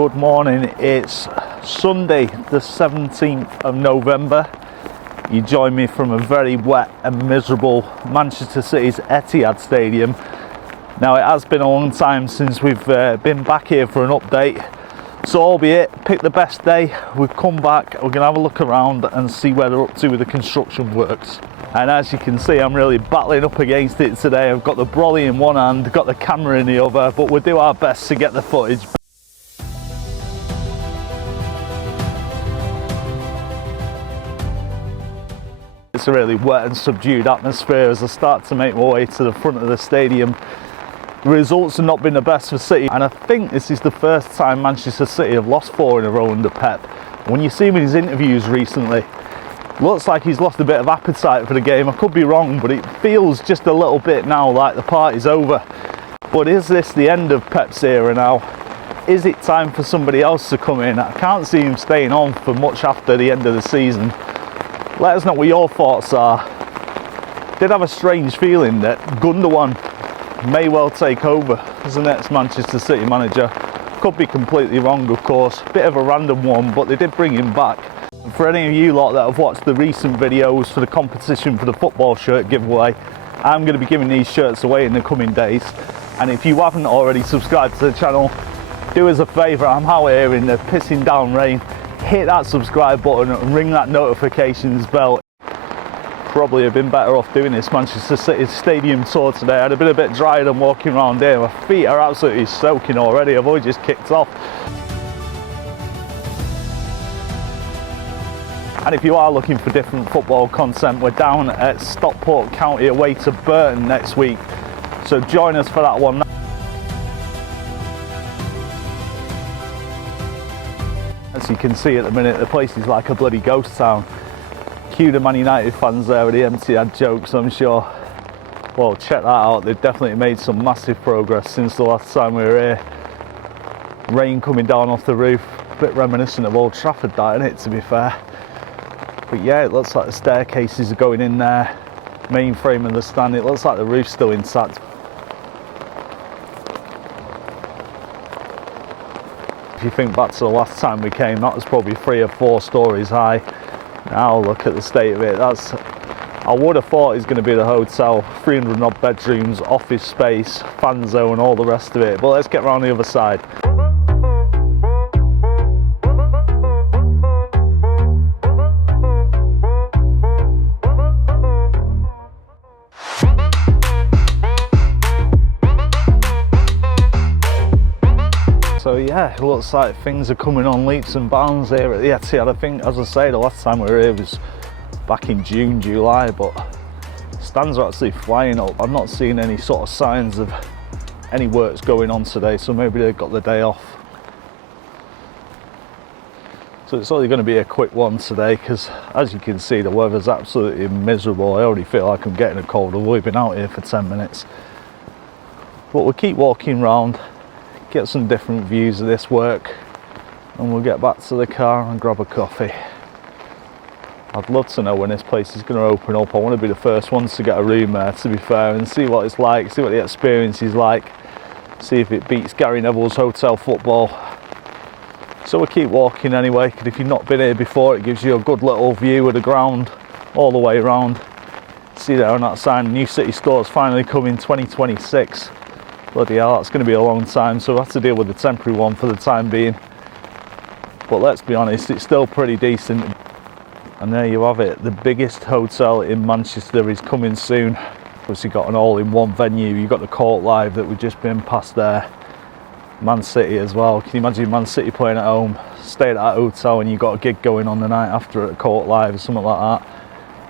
Good morning, it's Sunday the 17th of November. You join me from a very wet and miserable Manchester City's Etihad Stadium. Now it has been a long time since we've been back here for an update, so albeit pick the best day, we've come back, we're going to have a look around and see where they're up to with the construction works. And as you can see, I'm really battling up against it today. I've got the brolly in one hand, got the camera in the other, but we'll do our best to get the footage. It's a really wet and subdued atmosphere as I start to make my way to the front of the stadium. The results have not been the best for City, and I think this is the first time Manchester City have lost 4 in a row under Pep. When you see him in his interviews recently, looks like he's lost a bit of appetite for the game. I could be wrong, but it feels just a little bit now like the party's over. But is this the end of Pep's era now? Is it time for somebody else to come in? I can't see him staying on for much after the end of the season. Let us know what your thoughts are. Did have a strange feeling that Gundogan may well take over as the next Manchester City manager. Could be completely wrong, of course. Bit of a random one, but they did bring him back. And for any of you lot that have watched the recent videos for the competition for the football shirt giveaway, I'm going to be giving these shirts away in the coming days. And if you haven't already subscribed to the channel, do us a favour. I'm out here in the pissing down rain. Hit that subscribe button and ring that notifications bell. Probably have been better off doing this Manchester City stadium tour today. I'd have been a bit drier than walking around here. My feet are absolutely soaking already. I've only just kicked off. And if you are looking for different football content, we're down at Stockport County away to Burton next week. So join us for that one. As you can see at the minute, the place is like a bloody ghost town. Cue the Man United fans there with the Etihad jokes, I'm sure. Well, check that out, they've definitely made some massive progress since the last time we were here. Rain coming down off the roof, a bit reminiscent of Old Trafford, that, isn't it, to be fair. But yeah, it looks like the staircases are going in there. Main frame of the stand, it looks like the roof's still intact. If you think back to the last time we came, that was probably 3 or 4 stories high. Now look at the state of it. I would have thought it's going to be the hotel, 300 odd bedrooms, office space, fan zone, all the rest of it. But let's get around the other side. So yeah, it looks like things are coming on leaps and bounds here at the Etihad. I think, as I say, the last time we were here was back in June, July, but stands are actually flying up. I'm not seeing any sort of signs of any works going on today, so maybe they've got the day off. So it's only going to be a quick one today because, as you can see, the weather's absolutely miserable. I already feel like I'm getting a cold. I've only been out here for 10 minutes. But we'll keep walking round, get some different views of this work, and we'll get back to the car and grab a coffee. I'd love to know when this place is going to open up. I want to be the first ones to get a room there, to be fair, and see what it's like, see what the experience is like, see if it beats Gary Neville's hotel football. So we'll keep walking anyway, because if you've not been here before, it gives you a good little view of the ground all the way around. See there on that sign, New City Stores finally coming 2026. Bloody hell, that's going to be a long time, so we'll have to deal with the temporary one for the time being. But let's be honest, it's still pretty decent. And there you have it, the biggest hotel in Manchester is coming soon. Obviously got an all-in-one venue. You've got the Court Live that we've just been past there. Man City as well. Can you imagine Man City playing at home, stay at that hotel, and you've got a gig going on the night after at Court Live or something like that?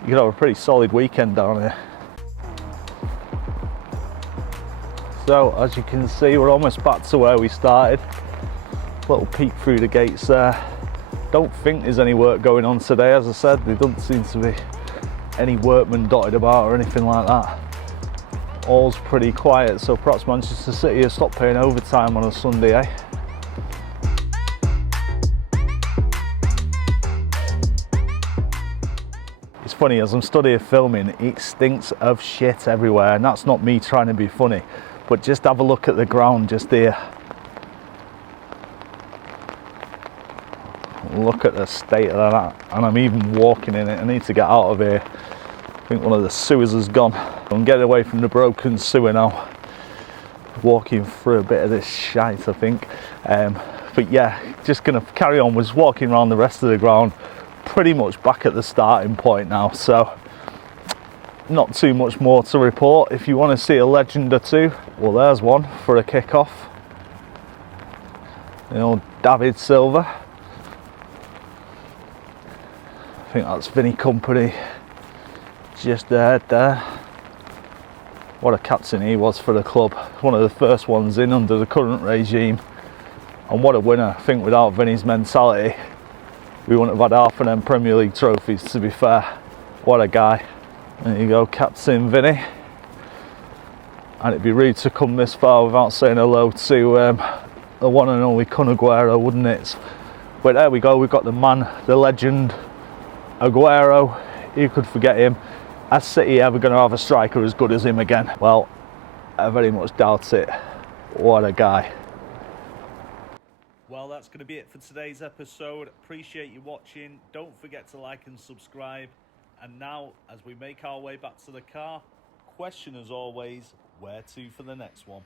You could have a pretty solid weekend down here. So as you can see, we're almost back to where we started. Little peek through the gates there. Don't think there's any work going on today. As I said, there doesn't seem to be any workmen dotted about or anything like that. All's pretty quiet, so perhaps Manchester City has stopped paying overtime on a Sunday, eh? It's funny, as I'm stood here filming, it stinks of shit everywhere, and that's not me trying to be funny. But just have a look at the ground just here. look at the state of that, and I'm even walking in it. I need to get out of here. I think one of the sewers has gone. I'm getting away from the broken sewer now. Walking through a bit of this shite, I think. But yeah, just gonna carry on. Was walking around the rest of the ground, pretty much back at the starting point now. So not too much more to report. If you want to see a legend or two, well, there's one for a kick-off. The old David Silva. I think that's Vinny Company just ahead there. What a captain he was for the club. One of the first ones in under the current regime. And what a winner. I think without Vinny's mentality, we wouldn't have had half of them Premier League trophies, to be fair. What a guy. There you go, Captain Vinny. And it'd be rude to come this far without saying hello to the one and only Kun Aguero, wouldn't it? But there we go, we've got the man, the legend, Aguero. You could forget him. Is City ever going to have a striker as good as him again? Well, I very much doubt it. What a guy. Well, that's going to be it for today's episode. Appreciate you watching. Don't forget to like and subscribe. And now, as we make our way back to the car, question as always, where to for the next one?